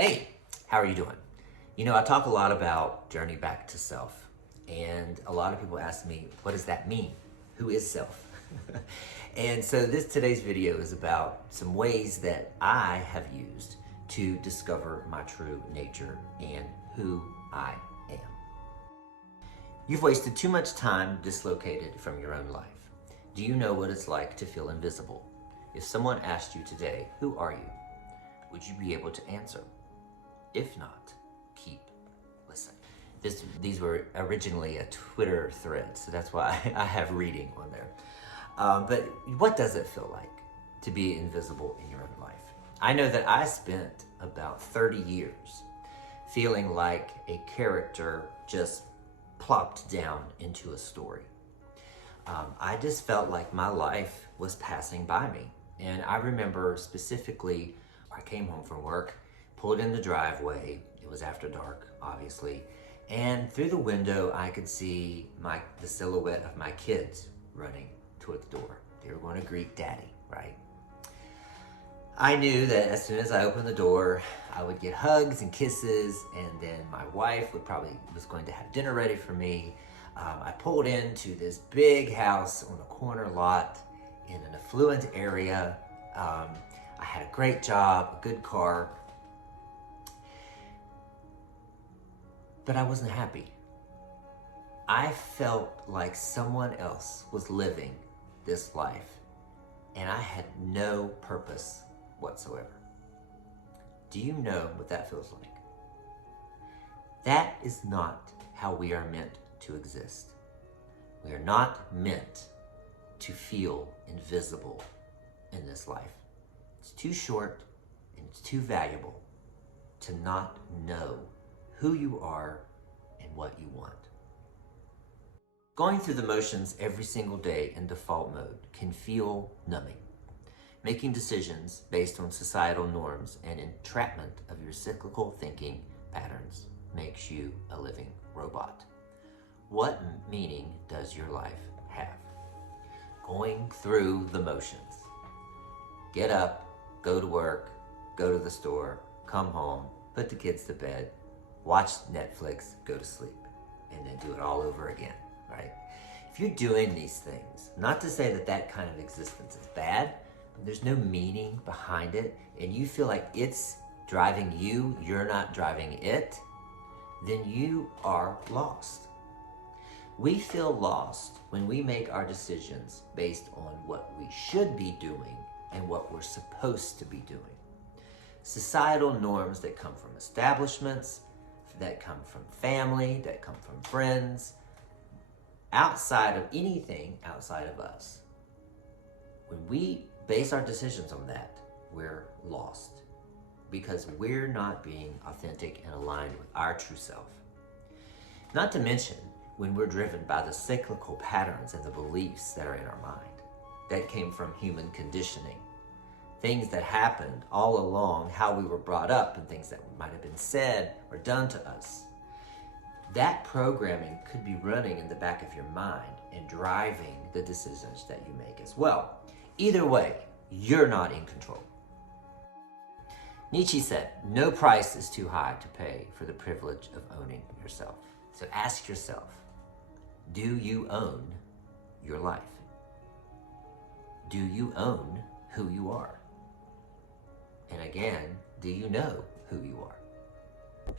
Hey, how are you doing? You know, I talk a lot about journey back to self, and a lot of people ask me, what does that mean? Who is self? And so today's video is about some ways that I have used to discover my true nature and who I am. You've wasted too much time dislocated from your own life. Do you know what it's like to feel invisible? If someone asked you today, who are you? Would you be able to answer? If not, keep listening. These were originally a Twitter thread, so that's why I have reading on there. But what does it feel like to be invisible in your own life? I know that I spent about 30 years feeling like a character just plopped down into a story. I just felt like my life was passing by me. And I remember specifically, I came home from work, pulled in the driveway. It was after dark, obviously. And through the window, I could see the silhouette of my kids running toward the door. They were going to greet Daddy, right? I knew that as soon as I opened the door, I would get hugs and kisses, and then my wife was going to have dinner ready for me. I pulled into this big house on a corner lot in an affluent area. I had a great job, a good car, but I wasn't happy. I felt like someone else was living this life, and I had no purpose whatsoever. Do you know what that feels like? That is not how we are meant to exist. We are not meant to feel invisible in this life. It's too short and it's too valuable to not know who you are and what you want. Going through the motions every single day in default mode can feel numbing. Making decisions based on societal norms and entrapment of your cyclical thinking patterns makes you a living robot. What meaning does your life have? Going through the motions. Get up, go to work, go to the store, come home, put the kids to bed, watch Netflix, go to sleep, and then do it all over again, right? If you're doing these things, not to say that that kind of existence is bad, but there's no meaning behind it, and you feel like it's driving you, you're not driving it, then you are lost. We feel lost when we make our decisions based on what we should be doing and what we're supposed to be doing. Societal norms that come from establishments, that come from family, that come from friends, outside of anything outside of us. When we base our decisions on that, we're lost because we're not being authentic and aligned with our true self. Not to mention when we're driven by the cyclical patterns and the beliefs that are in our mind that came from human conditioning. Things that happened all along, how we were brought up, and things that might have been said or done to us. That programming could be running in the back of your mind and driving the decisions that you make as well. Either way, you're not in control. Nietzsche said, no price is too high to pay for the privilege of owning yourself. So ask yourself, do you own your life? Do you own who you are? And again, do you know who you are?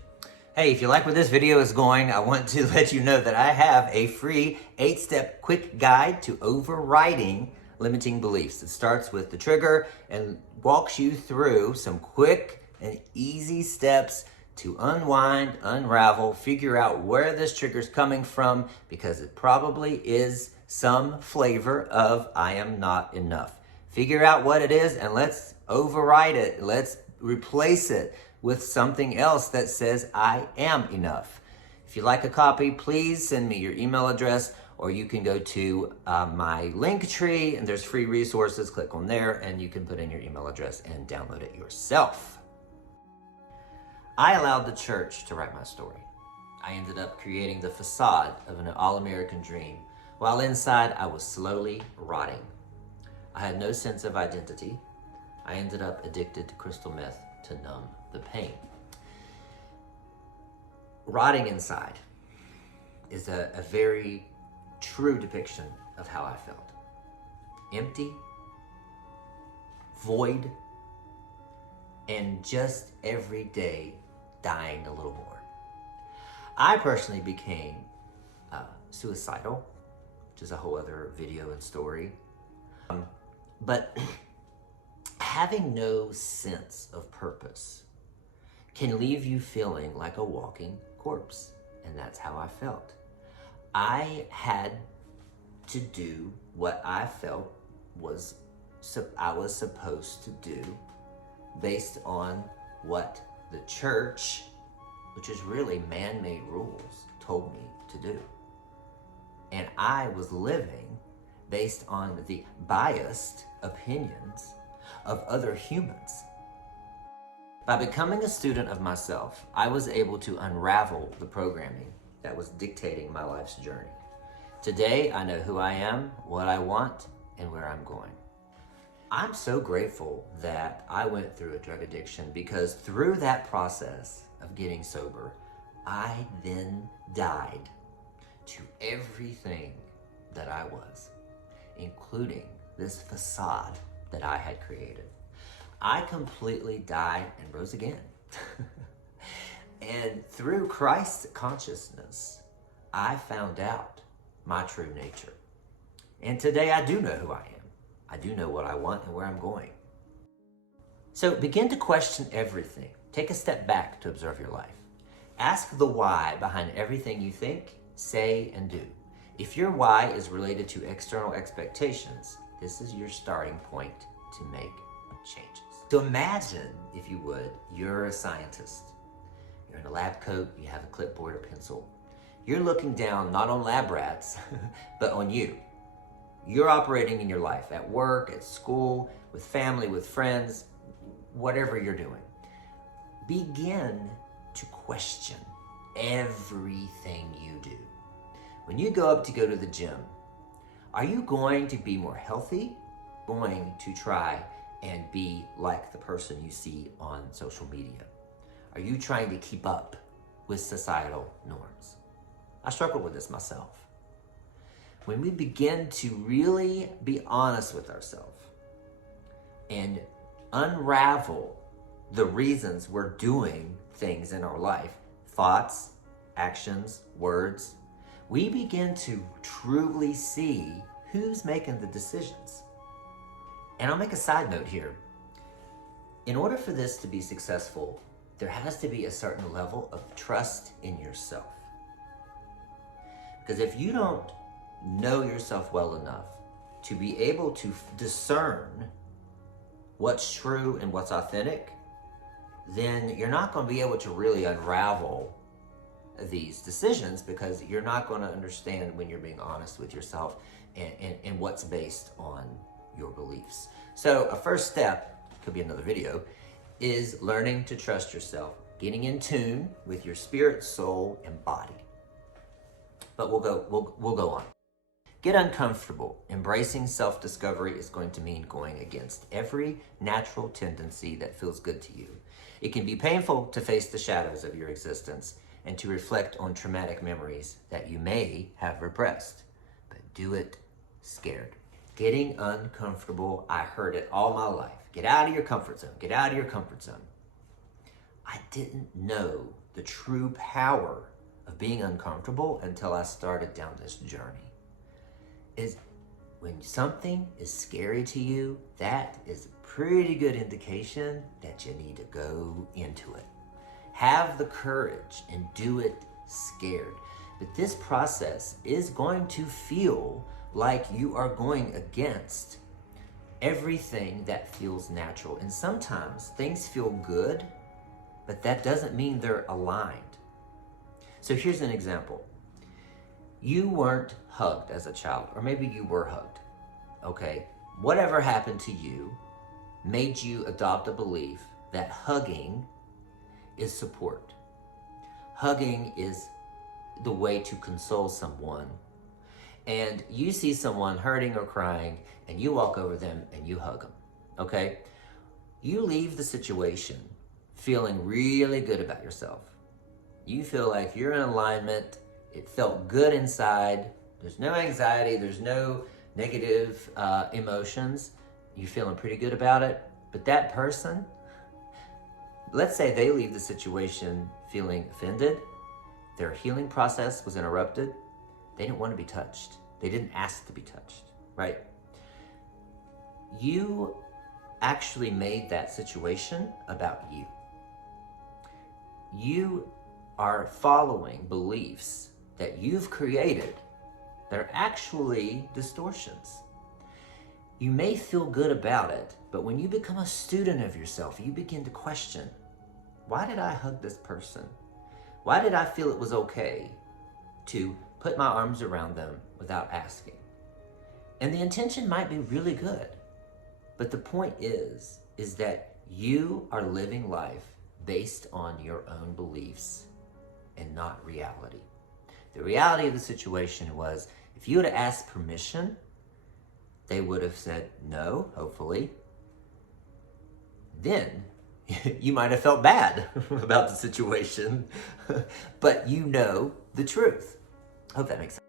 Hey, if you like where this video is going, I want to let you know that I have a free 8-step quick guide to overriding limiting beliefs. It starts with the trigger and walks you through some quick and easy steps to unwind, unravel, figure out where this trigger is coming from, because it probably is some flavor of I am not enough. Figure out what it is and let's override it. Let's replace it with something else that says I am enough. If you'd like a copy, please send me your email address, or you can go to my link tree and there's free resources. Click on there and you can put in your email address and download it yourself. I allowed the church to write my story. I ended up creating the facade of an all-American dream, while inside I was slowly rotting. I had no sense of identity. I ended up addicted to crystal meth to numb the pain. rotting inside is a very true depiction of how I felt. Empty, void, and just every day dying a little more. I personally became suicidal, which is a whole other video and story. But having no sense of purpose can leave you feeling like a walking corpse, and that's how I felt. I had to do what I felt I was supposed to do based on what the church, which is really man-made rules, told me to do. And I was living based on the biased opinions of other humans. By becoming a student of myself, I was able to unravel the programming that was dictating my life's journey. Today, I know who I am, what I want, and where I'm going. I'm so grateful that I went through a drug addiction, because through that process of getting sober, I then died to everything that I was, including this facade that I had created. I completely died and rose again. And through Christ's consciousness, I found out my true nature. And today I do know who I am. I do know what I want and where I'm going. So begin to question everything. Take a step back to observe your life. Ask the why behind everything you think, say, and do. If your why is related to external expectations, this is your starting point to make changes. So imagine, if you would, you're a scientist. You're in a lab coat, you have a clipboard, a pencil. You're looking down not on lab rats, but on you. You're operating in your life, at work, at school, with family, with friends, whatever you're doing. Begin to question everything you do. When you go to the gym, are you going to be more healthy? Going to try and be like the person you see on social media? Are you trying to keep up with societal norms? I struggle with this myself. When we begin to really be honest with ourselves and unravel the reasons we're doing things in our life, thoughts, actions, words, we begin to truly see who's making the decisions. And I'll make a side note here. In order for this to be successful, there has to be a certain level of trust in yourself. Because if you don't know yourself well enough to be able to discern what's true and what's authentic, then you're not going to be able to really unravel these decisions, because you're not going to understand when you're being honest with yourself and what's based on your beliefs. So a first step, could be another video, is learning to trust yourself, getting in tune with your spirit, soul, and body. But we'll go on. Get uncomfortable. Embracing self-discovery is going to mean going against every natural tendency that feels good to you. It can be painful to face the shadows of your existence and to reflect on traumatic memories that you may have repressed, but do it scared. Getting uncomfortable, I heard it all my life. Get out of your comfort zone. Get out of your comfort zone. I didn't know the true power of being uncomfortable until I started down this journey. Is when something is scary to you, that is a pretty good indication that you need to go into it. Have the courage and do it scared. But this process is going to feel like you are going against everything that feels natural. And sometimes things feel good, but that doesn't mean they're aligned. So here's an example. You weren't hugged as a child, or maybe you were hugged, okay? Whatever happened to you made you adopt a belief that hugging is support. Hugging is the way to console someone. And you see someone hurting or crying, and you walk over them and you hug them, okay? You leave the situation feeling really good about yourself. You feel like you're in alignment. It felt good inside. There's no anxiety. There's no negative emotions. You're feeling pretty good about it. But that person, let's say they leave the situation feeling offended. Their healing process was interrupted. They didn't want to be touched. They didn't ask to be touched, right? You actually made that situation about you. You are following beliefs that you've created that are actually distortions. You may feel good about it, but when you become a student of yourself, you begin to question, why did I hug this person? Why did I feel it was okay to put my arms around them without asking? And the intention might be really good, but the point is that you are living life based on your own beliefs and not reality. The reality of the situation was, if you would have asked permission, they would have said no, hopefully. Then you might have felt bad about the situation, but you know the truth. Hope that makes sense.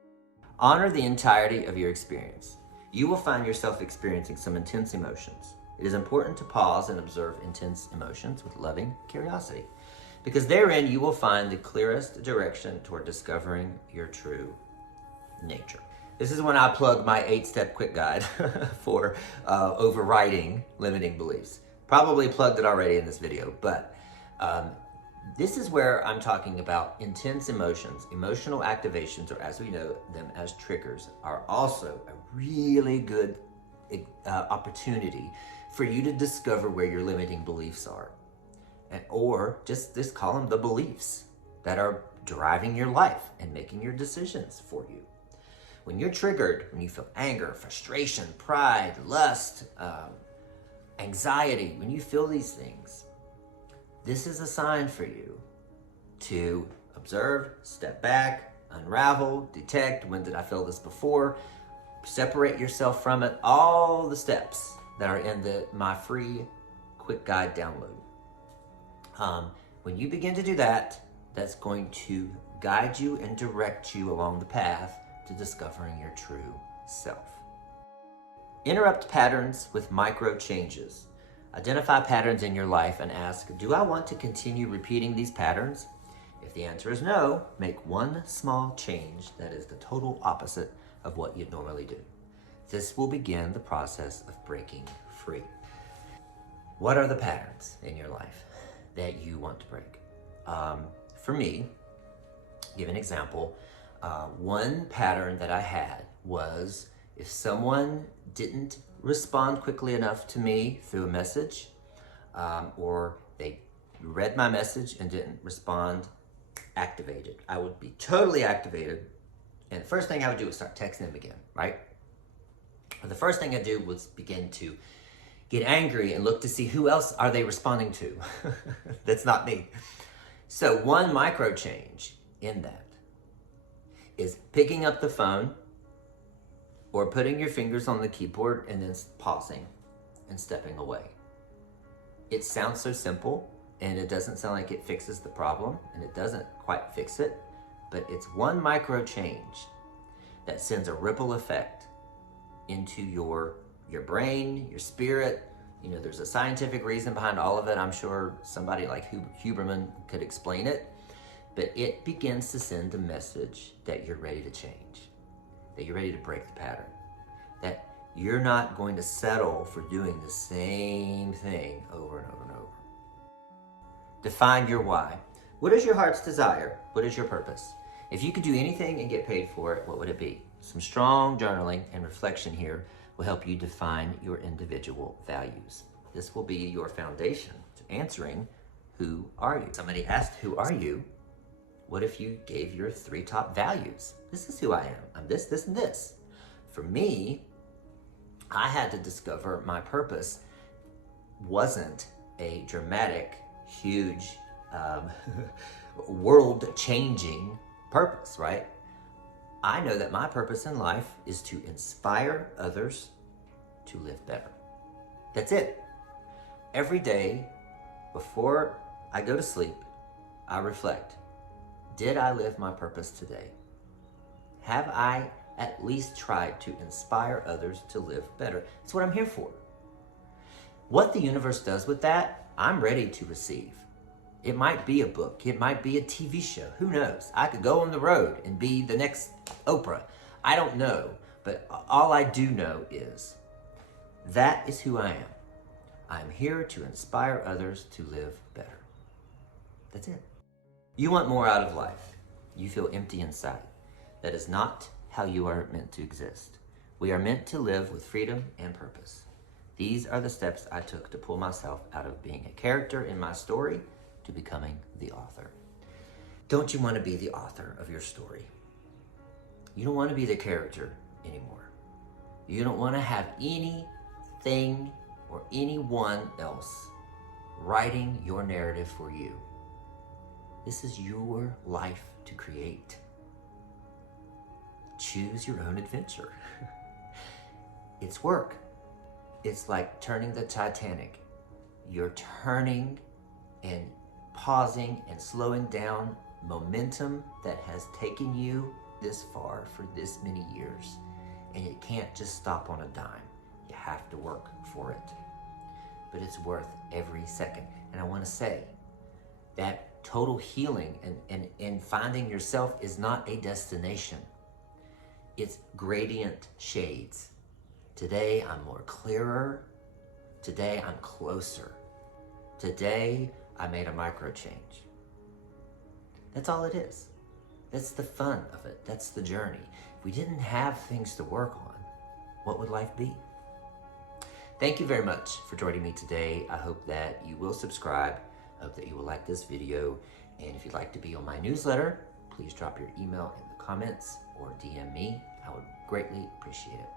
Honor the entirety of your experience. You will find yourself experiencing some intense emotions. It is important to pause and observe intense emotions with loving curiosity, because therein you will find the clearest direction toward discovering your true nature. This is when I plug my 8-step quick guide for overriding limiting beliefs. Probably plugged it already in this video, but this is where I'm talking about intense emotions. Emotional activations, or as we know them as triggers, are also a really good opportunity for you to discover where your limiting beliefs are. Or just call them the beliefs that are driving your life and making your decisions for you. When you're triggered, when you feel anger, frustration, pride, lust, anxiety, when you feel these things, this is a sign for you to observe, step back, unravel, detect, when did I feel this before, separate yourself from it, all the steps that are in my free quick guide download. When you begin to do that, that's going to guide you and direct you along the path to discovering your true self. Interrupt patterns with micro changes. Identify patterns in your life and ask, do I want to continue repeating these patterns? If the answer is no, make one small change that is the total opposite of what you'd normally do. This will begin the process of breaking free. What are the patterns in your life that you want to break? For me, give an example. One pattern that I had was, if someone didn't respond quickly enough to me through a message, or they read my message and didn't respond, activated. I would be totally activated, and the first thing I would do was start texting them again, right? The first thing I do was begin to get angry and look to see who else are they responding to. That's not me. So one micro change in that is picking up the phone or putting your fingers on the keyboard and then pausing and stepping away. It sounds so simple, and it doesn't sound like it fixes the problem, and it doesn't quite fix it, but it's one micro change that sends a ripple effect into your brain, your spirit. You know, there's a scientific reason behind all of it. I'm sure somebody like Huberman could explain it, but it begins to send a message that you're ready to change, that you're ready to break the pattern, that you're not going to settle for doing the same thing over and over and over. Define your why. What is your heart's desire? What is your purpose? If you could do anything and get paid for it, what would it be? Some strong journaling and reflection here will help you define your individual values. This will be your foundation to answering, who are you? Somebody asked, who are you? What if you gave your 3 top values? This is who I am. I'm this, this, and this. For me, I had to discover my purpose wasn't a dramatic, huge, world-changing purpose, right? I know that my purpose in life is to inspire others to live better. That's it. Every day before I go to sleep, I reflect. Did I live my purpose today? Have I at least tried to inspire others to live better? That's what I'm here for. What the universe does with that, I'm ready to receive. It might be a book. It might be a TV show. Who knows? I could go on the road and be the next Oprah. I don't know. But all I do know is that is who I am. I'm here to inspire others to live better. That's it. You want more out of life. You feel empty inside. That is not how you are meant to exist. We are meant to live with freedom and purpose. These are the steps I took to pull myself out of being a character in my story to becoming the author. Don't you want to be the author of your story? You don't want to be the character anymore. You don't want to have anything or anyone else writing your narrative for you. This is your life to create. Choose your own adventure. It's work. It's like turning the Titanic. You're turning and pausing and slowing down momentum that has taken you this far for this many years. And it can't just stop on a dime. You have to work for it. But it's worth every second. And I want to say that total healing and finding yourself is not a destination. It's gradient shades. Today I'm more clearer. Today I'm closer. Today I made a micro change. That's all it is. That's the fun of it. That's the journey. If we didn't have things to work on, what would life be? Thank you very much for joining me today. I hope that you will subscribe. I hope that you will like this video. And if you'd like to be on my newsletter, please drop your email in the comments or DM me. I would greatly appreciate it.